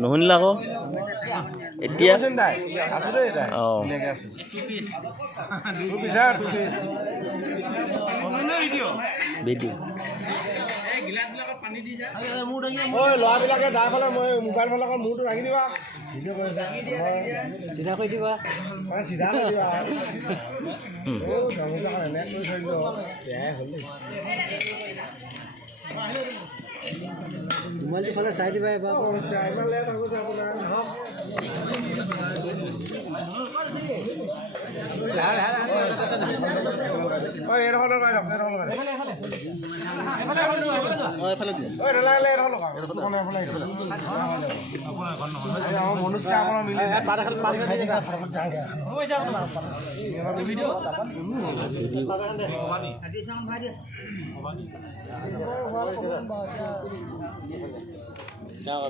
নুশুনিলা আকৌ এতিয়া অঁ ভিডিঅ' ল'ৰাবিলাকে দাই ফালে মই মোবাইল ফালে মূৰটো ৰাখি দিবা ভিডিঅ' কৰিছা চিধা কৰি দিবা চিধা কৰি দিবা এনেকৈ কৰি থৈ দিলোঁ বেয়াই হ'ল মোবাইলটো ফালে চাই দিবা এবাৰ ইমান লেট হৈ গৈছে আপোনাৰ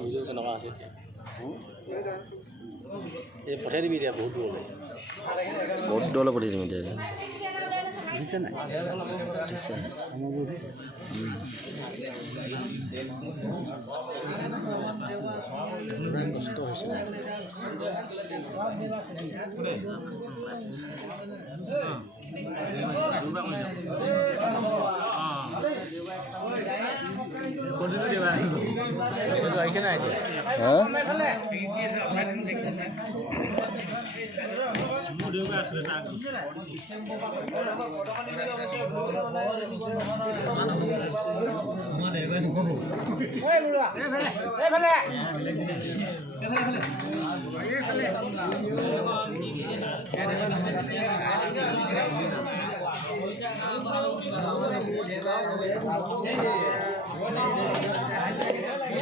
ভিডিঅ' কেনেকুৱা আছে এই পঠাই দিবি এতিয়া বহুত দূৰলৈ পঠাই দিম এতিয়া বুজিছে নাই কষ্ট হৈছিলে